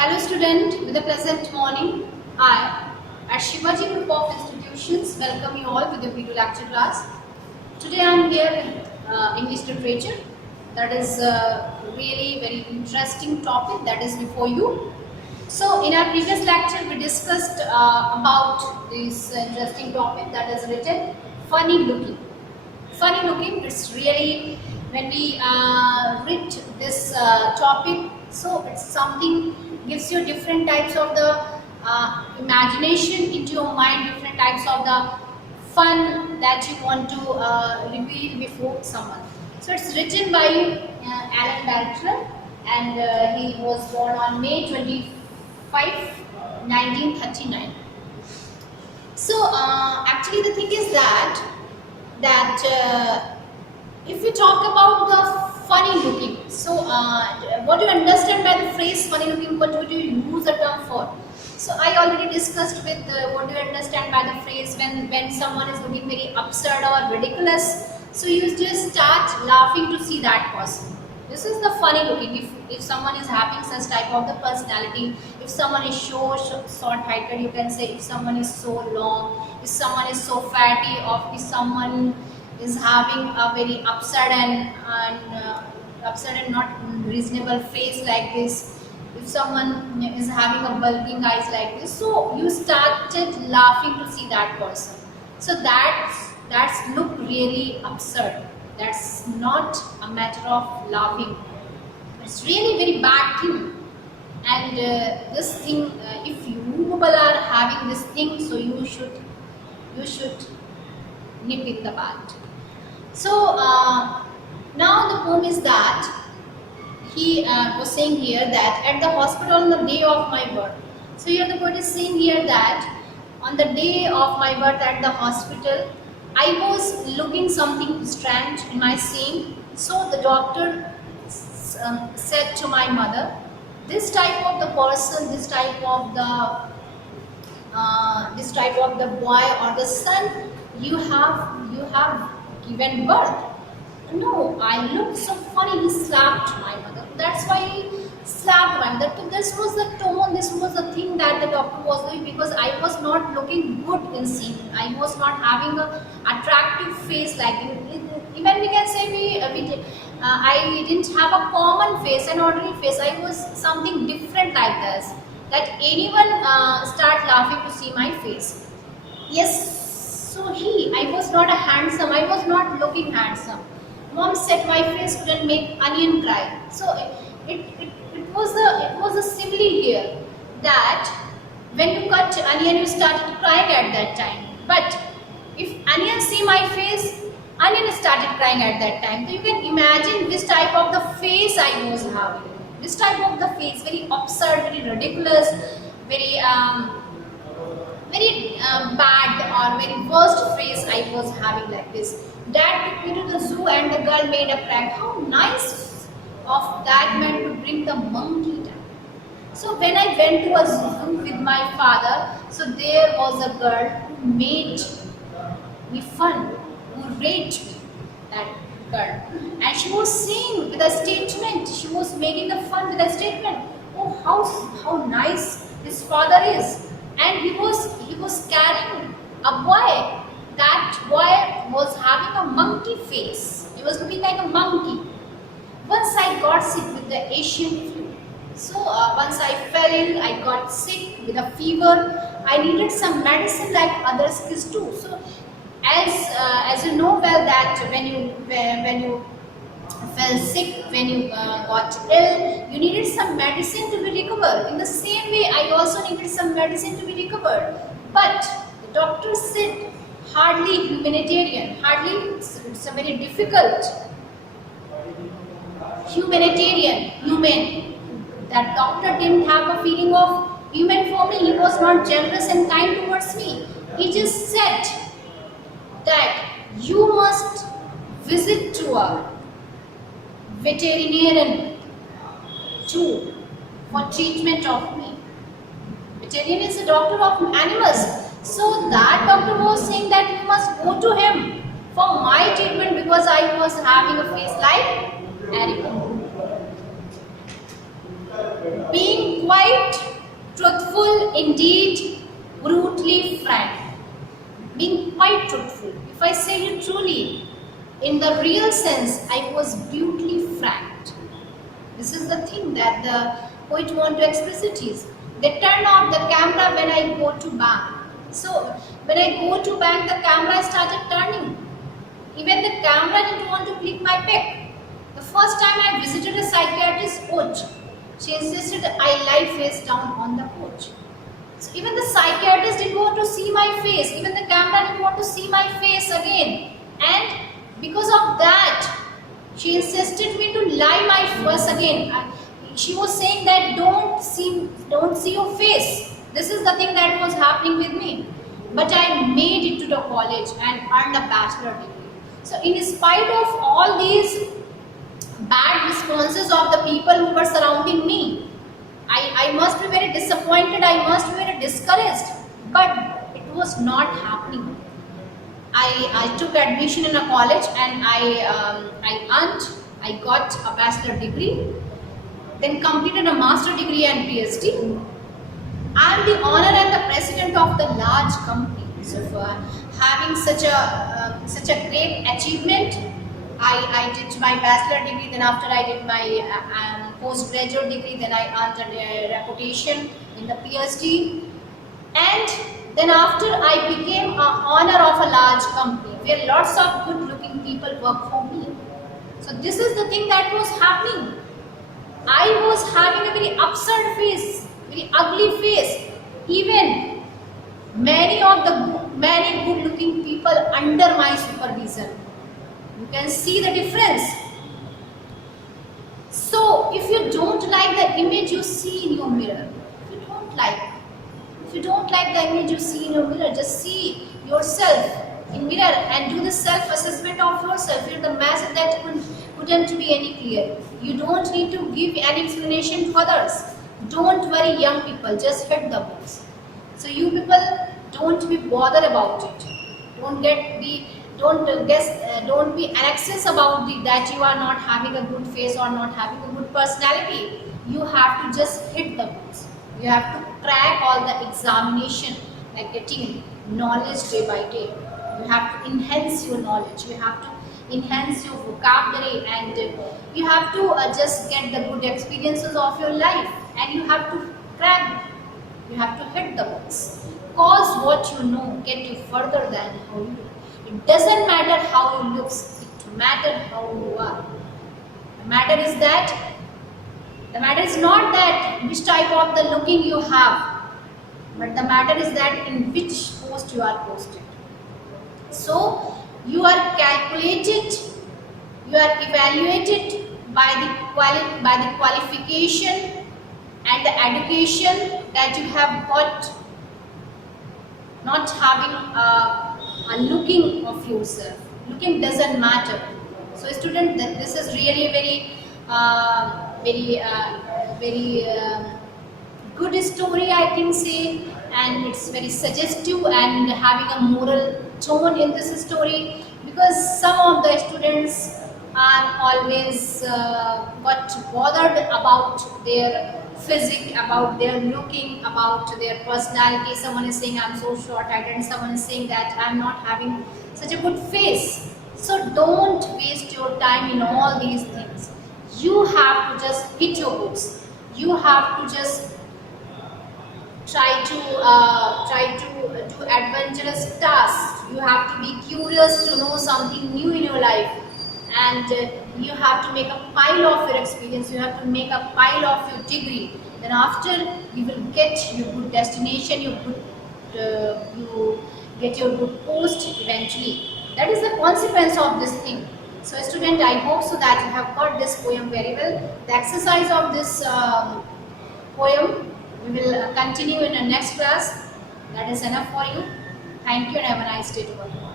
Hello student, with a pleasant morning. I, at Shivaji Group of Institutions, welcome you all to the video lecture class. Today I am here in English literature. That is a really very interesting topic that is before you. So in our previous lecture we discussed about this interesting topic that is written funny looking. Funny looking, it's really when we read this topic, so it's something gives you different types of the imagination into your mind, different types of the fun that you want to reveal before someone. So it's written by Alan Bartlett, and he was born on May 25, 1939. So actually the thing is that if we talk about the funny looking, so what do you understand by the phrase funny looking? What would you use the term for? So I already discussed with what do you understand by the phrase when someone is looking very absurd or ridiculous. So you just start laughing to see that person. This is the funny looking. If someone is having such type of the personality, if someone is short heighted, you can say if someone is so long, if someone is so fatty, or if someone is having a very upset and not reasonable face like this, if someone is having a bulging eyes like this, so you started laughing to see that person. So that's look really absurd. That's not a matter of laughing. It's really very bad thing. And this thing, if you people are having this thing, so you should nip in the bud. So now the poem is that he was saying here that at the hospital on the day of my birth. So here the poet is saying here that on the day of my birth at the hospital, I was looking something strange in my scene. So the doctor said to my mother, this type of the person, this type of the boy or the son, you have given birth. No, I looked so funny. He slapped my mother. That's why he slapped my mother. This was the tone, this was the thing that the doctor was doing, because I was not looking good in scene. I was not having a attractive face like it. Even we can say I didn't have a common face, an ordinary face. I was something different like this. That anyone start laughing to see my face. Yes. So I was not a handsome. I was not looking handsome. Mom said my face couldn't make onion cry. So it was a simile here that when you cut onion, you started crying at that time. But if onion see my face, onion started crying at that time. So you can imagine which type of the face I was having. This type of the face, very absurd, very ridiculous, very bad or very worst face I was having like this. Dad took me to the zoo and the girl made a prank. How nice of that man to bring the monkey down. So when I went to a zoo with my father, so there was a girl who made me fun, who raped me, that girl. And she was saying with a statement, she was making the fun with a statement. Oh, how nice his father is. And he was carrying a boy. That boy was having a monkey face. He was looking like a monkey. Once I got sick with the Asian flu. So once I fell ill, I got sick with a fever. I needed some medicine like other kids too. So as you know well that when you fell sick, when you got ill, you needed some medicine to be recovered. In the same way, I also needed some medicine to be recovered. But the doctor said hardly humanitarian. Hardly, it's a very difficult human. That doctor didn't have a feeling of human for me. He was not generous and kind towards me. He just said that you must visit to a veterinarian too for treatment of me. Veterinarian is a doctor of animals. So that doctor was saying that you must go to him for my treatment because I was having a face like animal. Being quite truthful, indeed brutally frank. Being quite truthful. If I say you truly, in the real sense, I was brutally frank. This is the thing that the poet want to express it is. They turn off the camera when I go to bank. So when I go to bank, the camera started turning. Even the camera didn't want to click my pic. The first time I visited a psychiatrist coach, she insisted I lie face down on the couch. So even the psychiatrist didn't want to see my face. Even the camera didn't want to see my face again. And because of that, she insisted me to lie my face again. She was saying that don't see your face. This is the thing that was happening with me. But I made it to the college and earned a bachelor degree. So in spite of all these bad responses of the people who were surrounding me, I must be very disappointed, I must be very discouraged, but it was not happening. I took admission in a college and I got a bachelor degree, then completed a master degree and PhD. I am the owner and the president of the large company. So for having such a great achievement, I did my bachelor degree. Then after I did my postgraduate degree, then I earned a reputation in the PhD, and then after I became a owner of a large company where lots of good-looking people work for me. So this is the thing that was happening. I was having a very absurd face, very ugly face. Even many good-looking people under my supervision. You can see the difference. So if you don't like the image you see in your mirror, if you don't like the image you see in your mirror, just see yourself in mirror and do the self-assessment of yourself. Here's the message that couldn't be any clear. You don't need to give any explanation to others. Don't worry, young people, just hit the books. So you people, don't be bothered about it. Don't be anxious about that you are not having a good face or not having a good personality. You have to just hit the books. You have to crack all the examination, like getting knowledge day by day. You have to enhance your knowledge. You have to enhance your vocabulary, and you have to just get the good experiences of your life. And you have to crack. You have to hit the books. Cause what you know get you further than how you look. It doesn't matter how you look. It matters how you are. The matter is not that which type of the looking you have, but the matter is that in which post you are posted. So you are calculated, you are evaluated by the qualification and the education that you have got, not having a looking of yourself. Looking doesn't matter. So student, this is really very good story, I can say, and it's very suggestive and having a moral tone in this story, because some of the students are always got bothered about their physique, about their looking, about their personality. Someone is saying I'm so short-headed, and someone is saying that I'm not having such a good face. So don't waste your time in all these things. You have to just hit your books. You have to just try to do adventurous tasks. You have to be curious to know something new in your life, and you have to make a pile of your experience. You have to make a pile of your degree. Then after, you will get your good destination. You get your good post eventually. That is the consequence of this thing. So student, I hope so that you have got this poem very well. The exercise of this poem we will continue in the next class. That is enough for you. Thank you and have a nice day to all.